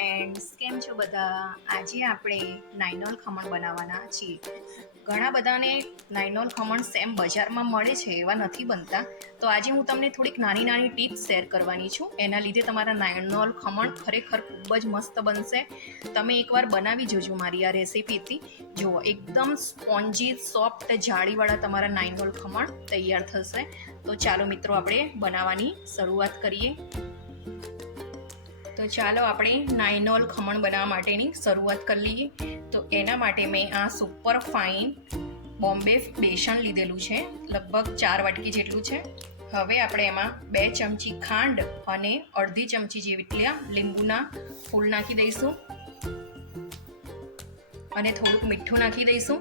Friends, કેમ છો બધા? આજે આપણે નાયનોલ ખમણ બનાવવાના છીએ. ઘણા બધાને નાયનોલ ખમણ સેમ બજારમાં મળે છે એવા નથી બનતા, તો આજે હું તમને થોડીક નાની નાની ટિપ્સ શેર કરવાની છું. એના લીધે તમારા નાયનોલ ખમણ ખરેખર ખૂબ જ મસ્ત બનશે. તમે એકવાર બનાવી જોજો મારી આ રેસીપીથી. જુઓ, એકદમ સ્પોન્જી સોફ્ટ જાળીવાળા તમારા નાયનોલ ખમણ તૈયાર થશે. તો ચાલો મિત્રો, આપણે બનાવવાની શરૂઆત કરીએ. તો ચાલો આપણે નાયનોલ ખમણ બનાવવા માટેની શરૂઆત કરી લઈએ. તો એના માટે મેં આ સુપર ફાઇન બોમ્બે બેસન લીધેલું છે, લગભગ 4 વાટકી જેટલું છે. હવે આપણે એમાં 2 ચમચી ખાંડ અને અડધી ચમચી જેટલા લીંબુના ફૂલ નાખી દઈશું અને થોડુંક મીઠું નાખી દઈશું.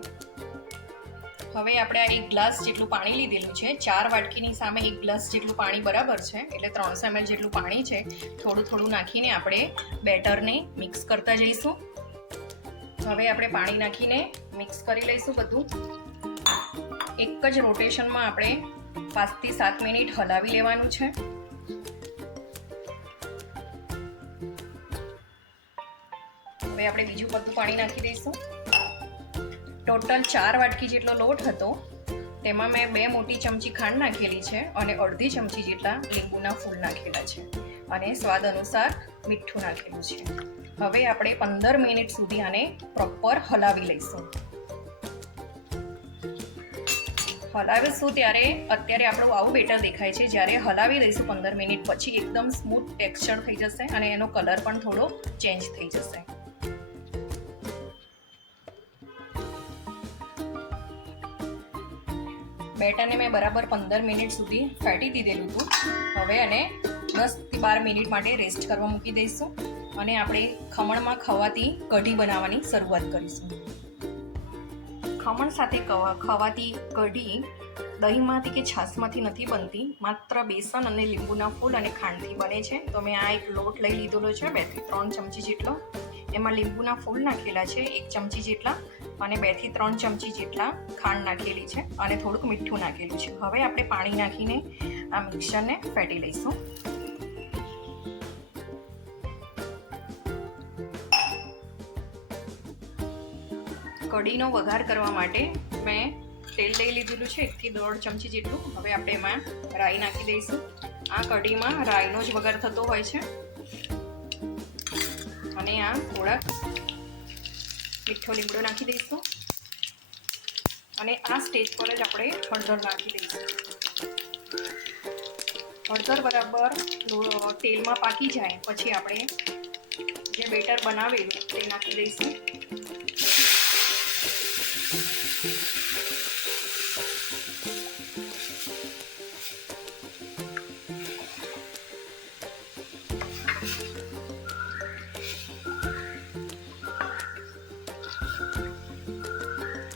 હવે આપણે આ 1 ગ્લાસ જેટલું પાણી લીધેલું છે. 4 વાટકીની સામે 1 ગ્લાસ જેટલું પાણી બરાબર છે, એટલે 300 ml જેટલું પાણી છે. થોડું થોડું નાખીને આપણે બેટરને મિક્સ કરતા જઈશું. હવે આપણે પાણી નાખીને મિક્સ કરી લઈશું બધું. એક જ રોટેશનમાં આપણે 5 થી 7 મિનિટ હલાવી લેવાનું છે. હવે આપણે બીજું બધું પાણી નાખી દઈશું. ટોટલ 4 વાટકી જેટલો લોટ હતો, તેમાં મેં 2 મોટી ચમચી ખાંડ નાખેલી છે અને અડધી ચમચી જેટલા લીંબુના ફૂલ નાખેલા છે અને સ્વાદ અનુસાર મીઠું નાખેલું છે. હવે આપણે 15 મિનિટ સુધી આને પ્રોપર હલાવી લઈશું. હલાવીશું ત્યારે અત્યારે આપણું આવું બેટર દેખાય છે. જ્યારે હલાવી દઈશું 15 મિનિટ પછી એકદમ સ્મૂથ ટેક્સચર થઈ જશે અને એનો કલર પણ થોડો ચેન્જ થઈ જશે. બેટરને મેં બરાબર 15 મિનિટ સુધી ફેટી દીધેલું હતું. હવે એને 10 થી 12 મિનિટ માટે રેસ્ટ કરવા મૂકી દઈશું અને આપણે ખમણમાં ખવાતી કઢી બનાવવાની શરૂઆત કરીશું. ખમણ સાથે ખવાતી કઢી દહીંમાંથી કે છાશમાંથી નથી બનતી, માત્ર બેસન અને લીંબુના ફૂલ અને ખાંડથી બને છે. તો મેં આ એક લોટ લઈ લીધેલો છે 2 થી 3 ચમચી જેટલો. એમાં લીંબુના ફૂલ નાખેલા છે 1 ચમચી જેટલા અને 2 થી 3 ચમચી જેટલા ખાંડ નાખેલી છે અને થોડુંક મીઠું નાખેલું છે. હવે આપણે પાણી નાખીને આ મિક્સરને ફેટી લઈશું. કઢીનો વઘાર કરવા માટે મેં તેલ લઈ લીધેલું છે 1 થી 1.5 ચમચી જેટલું. હવે આપણે એમાં રાઈ નાખી દઈશું. આ કઢીમાં રાઈનો જ વઘાર થતો હોય છે અને આ થોડાક મીઠો લીમડો નાખી દઈશું અને આ સ્ટેજ પર જ આપણે હળદર નાખી દઈશું. હળદર બરાબર તેલમાં પાકી જાય પછી આપણે જે બેટર બનાવેલું તે નાખી દઈશું.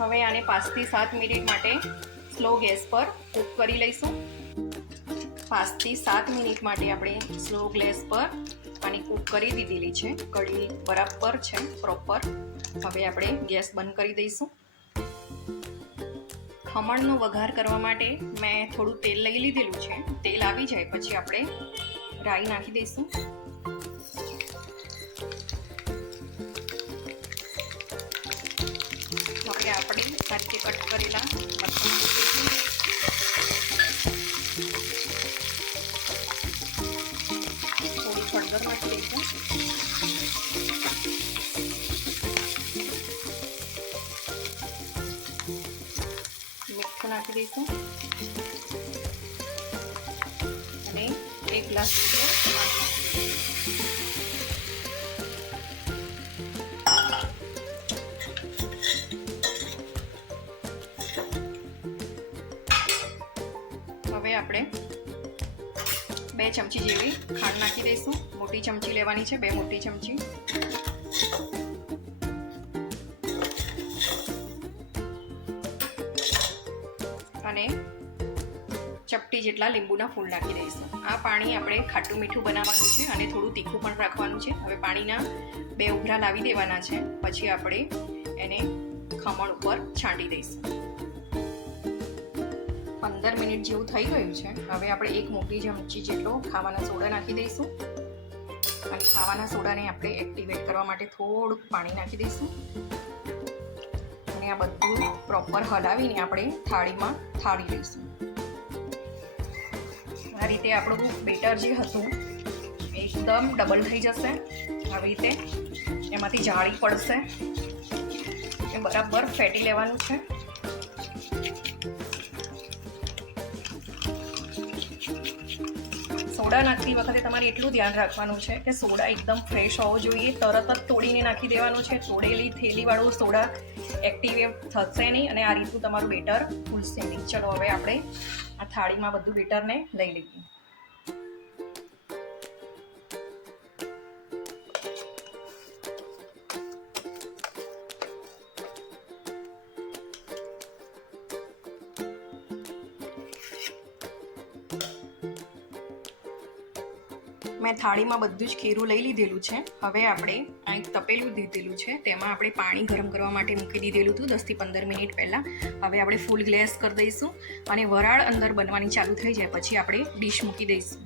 હવે આને 5 થી 7 મિનિટ માટે સ્લો ગેસ પર કૂક કરી લઈશું. 5 થી 7 મિનિટ માટે આપણે સ્લો ગેસ પર આને કૂક કરી દીધેલી છે. કઢી બરાબર છે પ્રોપર. હવે આપણે ગેસ બંધ કરી દઈશું. ખમણનો વઘાર કરવા માટે મેં થોડું તેલ લઈ લીધેલું છે. તેલ આવી જાય પછી આપણે રાઈ નાખી દઈશું. હવે આપણે સાથે કટ કરેલા મરચાં નાખીશું. થોડી હળદર નાખી દઈશું. મીઠું નાખી દઈશું અને 1 ગ્લાસ જેટલું હવે આપણે 2 ચમચી જેવી ખાંડ નાખી દઈશું. મોટી ચમચી લેવાની છે, 2 મોટી ચમચી. અને ચપટી જેટલા લીંબુના ફૂલ નાખી દઈશું. આ પાણી આપણે ખાટું મીઠું બનાવવાનું છે અને થોડું તીખું પણ રાખવાનું છે. હવે પાણીના 2 ઉભરા લાવી દેવાના છે. પછી આપણે એને ખમણ ઉપર છાંટી દઈશું. 15 મિનિટ જેવું થઈ ગયું છે. હવે આપણે 1 મોટી ચમચી જેટલો ખાવાના સોડા નાખી દઈશું અને ખાવાના સોડાને આપણે એક્ટિવેટ કરવા માટે થોડુંક પાણી નાખી દઈશું અને આ બધું પ્રોપર હલાવીને આપણે થાળીમાં થાળી લઈશું. આ રીતે આપણું બેટર જે હતું એકદમ ડબલ થઈ જશે. આવી રીતે એમાંથી જાળી પડશે એ બરાબર ફેટી લેવાનું છે. સોડા નાખતી વખતે તમારે એટલું ધ્યાન રાખવાનું છે કે સોડા એકદમ ફ્રેશ હોવો જોઈએ. તરત જ તોડીને નાખી દેવાનું છે. તોડેલી થેલીવાળું સોડા એક્ટિવેટ થશે નહીં અને આ રીતનું તમારું બેટર ફૂલશે નહીં. ચલો હવે આપણે આ થાળીમાં બધું બેટરને લઈ લઈએ. મેં થાળીમાં બધું જ ખીરું લઈ લીધેલું છે. હવે આપણે આ એક તપેલું લીધેલું છે, તેમાં આપણે પાણી ગરમ કરવા માટે મૂકી દીધેલું હતું 10 થી 15 મિનિટ પહેલાં. હવે આપણે ફૂલ ગેસ કરી દઈશું અને વરાળ અંદર બનવાની ચાલુ થઈ જાય પછી આપણે ડીશ મૂકી દઈશું.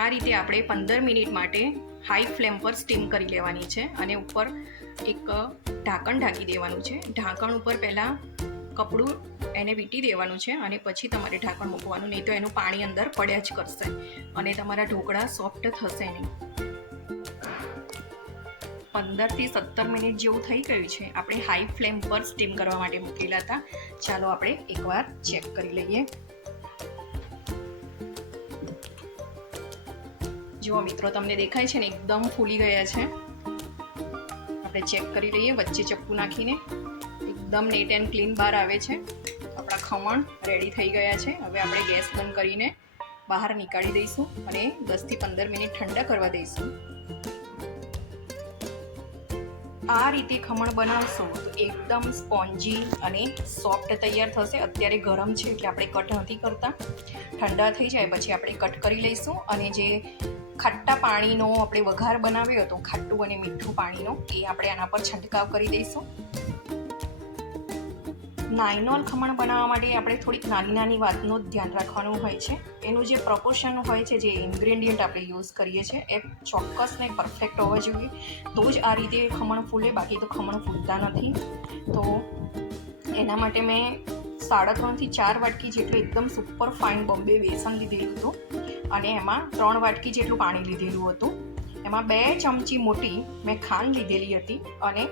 આ રીતે આપણે 15 મિનિટ માટે હાઈ ફ્લેમ પર સ્ટીમ કરી લેવાની છે અને ઉપર એક ઢાંકણ ઢાંકી દેવાનું છે. ઢાંકણ ઉપર પહેલાં કપડું એને વીંટી દેવાનું છે અને પછી તમારે ઢાંકણ મૂકવાનું, નહીં તો એનું પાણી અંદર પડ્યા જ કરશે અને તમારા ઢોકળા સોફ્ટ થશે નહીં. 15 થી 17 મિનિટ જેવું થઈ ગયું છે. આપણે હાઈ ફ્લેમ પર સ્ટીમ કરવા માટે મૂકેલા હતા. ચાલો આપણે એકવાર ચેક કરી લઈએ. જુઓ મિત્રો, તમને દેખાય છે ને એકદમ ફૂલી ગયા છે. આપણે ચેક કરી લઈએ વચ્ચે ચપ્પુ નાખીને. એકદમ નેટ એન્ડ ક્લીન બહાર આવે છે. આપણા ખમણ રેડી થઈ ગયા છે. હવે આપણે ગેસ બંધ કરીને બહાર નીકાળી દઈશું અને 10 થી 15 મિનિટ ઠંડા કરવા દઈશું. આ રીતે ખમણ બનાવશો તો એકદમ સ્પોન્જી અને સોફ્ટ તૈયાર થશે. અત્યારે ગરમ છે એટલે આપણે કટ નથી કરતા. ઠંડા થઈ જાય પછી આપણે કટ કરી લઈશું અને જે ખાટા પાણીનો આપણે વઘાર બનાવ્યો હતો, ખાટું અને મીઠું પાણીનો, એ આપણે આના પર છંટકાવ કરી દઈશું. નાઇનોલ ખમણ બનાવવા માટે આપણે થોડીક નાની નાની વાતનું ધ્યાન રાખવાનું હોય છે. એનું જે પ્રપોર્શન હોય છે, જે ઇન્ગ્રેડિયન્ટ આપણે યુઝ કરીએ છીએ એ ચોક્કસ ને પરફેક્ટ હોવા જોઈએ તો જ આ રીતે ખમણ ફૂલે, બાકી તો ખમણ ફૂલતા નથી. તો એના માટે મેં 3.5 થી 4 વાટકી જેટલું એકદમ સુપર ફાઇન બોમ્બે બેસન લીધેલું હતું અને એમાં 3 વાટકી જેટલું પાણી લીધેલું હતું. એમાં 2 ચમચી મોટી મેં ખાંડ લીધેલી હતી અને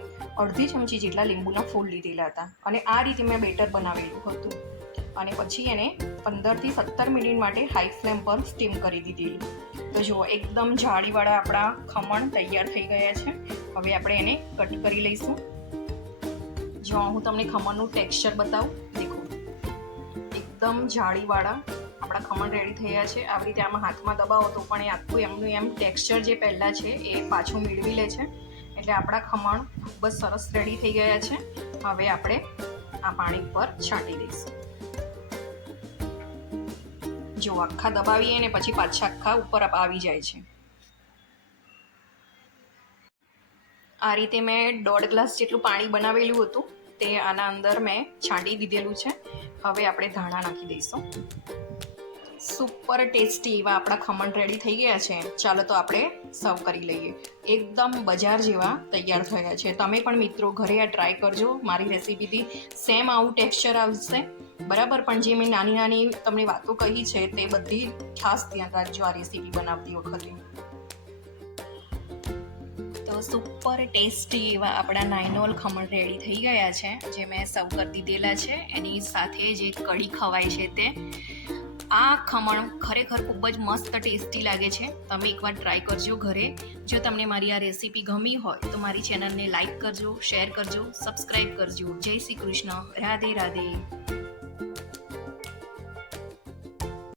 અડધી ચમચી જેટલા લીંબુના ફૂલ લીધેલા હતા અને આ રીતે મેં બેટર બનાવેલું હતું અને પછી એને 15 થી 17 મિનિટ માટે હાઈ ફ્લેમ પર સ્ટીમ કરી દીધેલી. તો જુઓ, એકદમ જાળીવાળા આપણા ખમણ તૈયાર થઈ ગયા છે. હવે આપણે એને કટ કરી લઈશું. જો હું તમને ખમણનું ટેક્સચર બતાવું, દેખો એકદમ જાળીવાળા આપણા ખમણ રેડી થયા છે. આવી રીતે આમાં હાથમાં દબાવો તો પણ એ આખું એમનું એમ ટેક્સચર જે પહેલાં છે એ પાછું મેળવી લે છે. એટલે આપણા ખમણ ખૂબ જ સરસ રેડી થઈ ગયા છે. હવે આપણે આ પાણી પર છાંટી દઈશું. જો આખા દબાવીએ ને પછી પાછા આખા ઉપર આવી જાય છે. આ રીતે મેં 1.5 ગ્લાસ જેટલું પાણી બનાવેલું હતું તે આના અંદર મેં છાંટી દીધેલું છે. હવે આપણે ધાણા નાખી દઈશું. સુપર ટેસ્ટી એવા આપણા ખમણ રેડી થઈ ગયા છે. ચાલો તો આપણે સર્વ કરી લઈએ. એકદમ બજાર જેવા તૈયાર થયા છે. તમે પણ મિત્રો ઘરે આ ટ્રાય કરજો. મારી રેસીપીથી સેમ આવું ટેક્સચર આવશે બરાબર, પણ જે મેં નાની નાની તમને વાતો કહી છે તે બધી ખાસ ધ્યાન રાખજો આ રેસીપી બનાવતી વખતે. તો સુપર ટેસ્ટી એવા આપણા નાઇનોલ ખમણ રેડી થઈ ગયા છે, જે મેં સર્વ કરી દીધેલા છે. એની સાથે જે કઢી ખવાય છે તે આ ખમણ ખરેખર ખૂબ જ મસ્ત ટેસ્ટી લાગે છે. તમે એકવાર ટ્રાય કરજો ઘરે. જો તમને મારી આ રેસીપી ગમી હોય તો મારી ચેનલને લાઈક કરજો, શેર કરજો, સબસ્ક્રાઈબ કરજો. જય શ્રી કૃષ્ણ. રાધે રાધે.